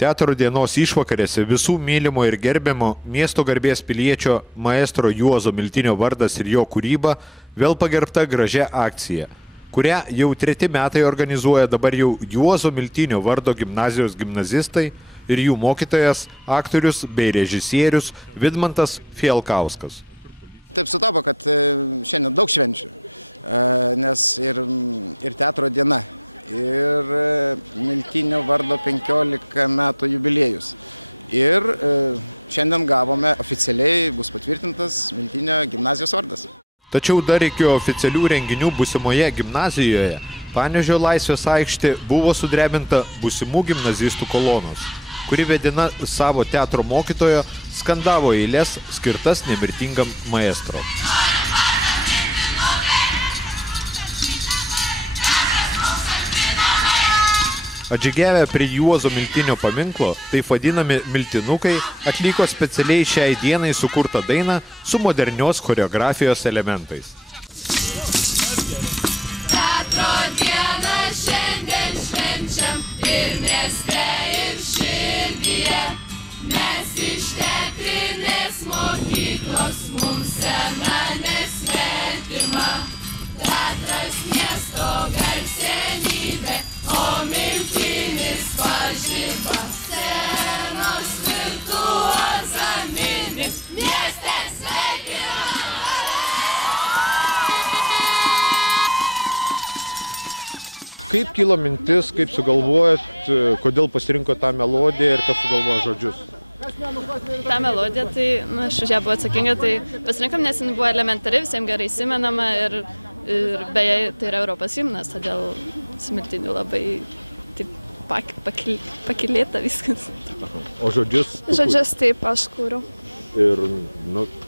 Teatro dienos išvakarėse visų mylimo ir gerbiamo miesto garbės piliečio maestro Juozo Miltinio vardas ir jo kūryba vėl pagerbta gražia akcija, kurią jau 3 metai organizuoja dabar jau Juozo Miltinio vardo gimnazijos gimnazistai ir jų mokytojas, aktorius bei režisierius Vidmantas Fialkauskas. Taip sutapo, kad šiandien daug švenčių, nes ir teatro diena, ir Miltinio vardo 15 metų jubiliejus. Ir šiandien gavome oficialiai, bus patvirtintas Miltinio gimnazijos vardas. Tačiau dar iki oficialių renginių būsimoje gimnazijoje Panevėžio Laisvės aikštė buvo sudrebinta būsimų gimnazistų kolonos, kuri vedina savo teatro mokytojo skandavo eiles skirtas nemirtingam maestro. Atžygiavę prie Juozo Miltinio paminklo, taip vadinami miltinukai, atliko specialiai šiai dienai sukurtą dainą su modernios choreografijos elementais. Teatro dieną šiandien švenčiam ir mieste, ir širdyje. Mes iš teatrinės mokyklos, mums sena nesvetima. Teatras miesto garsenybė, o Miltinis pažiba. Scenos virtuozą mini, mieste sveikina. Kaip kilo mintis, kaip sugalvojat, kodėl pasirinko tą melodiją ir kas sugalvojo žodžius? Ta melodija, tai aš už ją buvau atsakinga, tai pasirinkam, nes jin buvo elementari, visiems gerai įsimenama ir beje, tai yra Europos himnas, todėl su Miltiniu labai pakilėta viskas. O žodžius? Žodžius taip, aš kūriau. Ir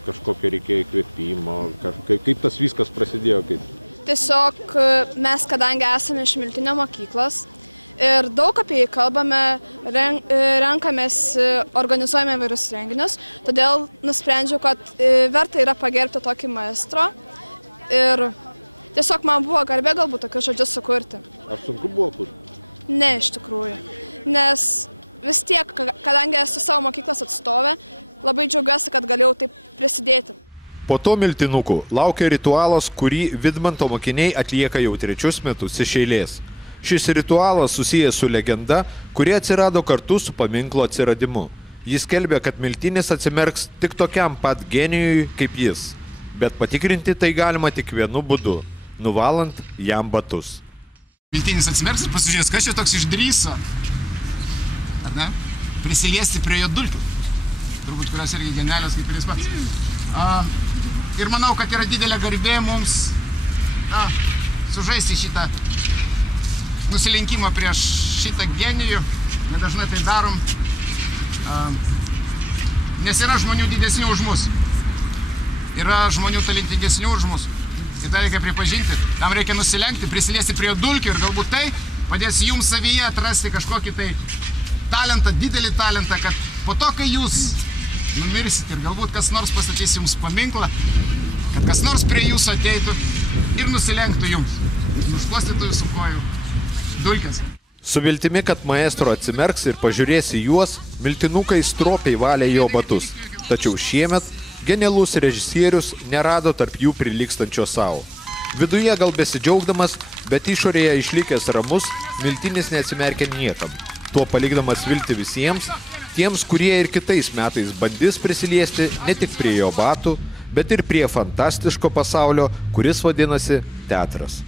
kažkokio reikėjo įkvėpimo, kaip tas viskas prasidėjo? Tiesiog mes, kadangi esame iš Miltinio mokyklos ir daug apie jį kalbame, renkamės, organizuojame įvairius renginius, todėl nusprendžiau, kad verta yra pagerbti tokį maestro ir tiesiog man buvo garbė galbūt tokius žodžius sukurti. Ar sunku buvo kurti? Ne, iš tikrųjų, nes vis tiek, kadangi esu savo mokyklos atstovė, labai džiaugiuosi, kad galėjau taip prisidėti. Po to Miltinukų laukia ritualas, kurį Vidmanto mokiniai atlieka jau 3 metus iš eilės. Šis ritualas susijęs su legenda, kuri atsirado kartu su paminklo atsiradimu. Jis skelbia, kad Miltinis atsimerks tik tokiam pat genijui kaip jis. Bet patikrinti tai galima tik vienu būdu – nuvalant jam batus. Miltinis atsimerks ir pasižiūrės, kas čia toks išdrįso prisiliesti prie jo dulkių. Turbūt, kurios irgi genialios kaip ir jis pats. Ir manau, kad yra didelė garbė mums sužaisti šitą nusilenkimą prieš šitą genijų. Nedažnai tai darom, nes yra žmonių didesnių už mus. Yra žmonių talentingesnių už mus. Ir dar reikia pripažinti, tam reikia nusilenkti, prisiliesti prie dulkių ir galbūt tai padės jums savyje atrasti kažkokį tai talentą, didelį talentą, kad po to, kai jūs numirsit ir galbūt kas nors pastatys jums paminklą, kad kas nors prie jūsų ateitų ir nusilenktų jums, nušluostytų jūsų kojų dulkės. Su viltimi, kad maestro atsimerks ir pažiūrės į juos, Miltinukai stropiai valė jo batus. Tačiau šiemet genialus režisierius nerado tarp jų prilygstančio savo. Viduje gal besidžiaugdamas, bet išorėje išlikęs ramus, Miltinis neatsimerkė niekam. Tuo palikdamas viltį visiems, tiems, kurie ir kitais metais bandys prisiliesti ne tik prie jo batų, bet ir prie fantastiško pasaulio, kuris vadinasi teatras.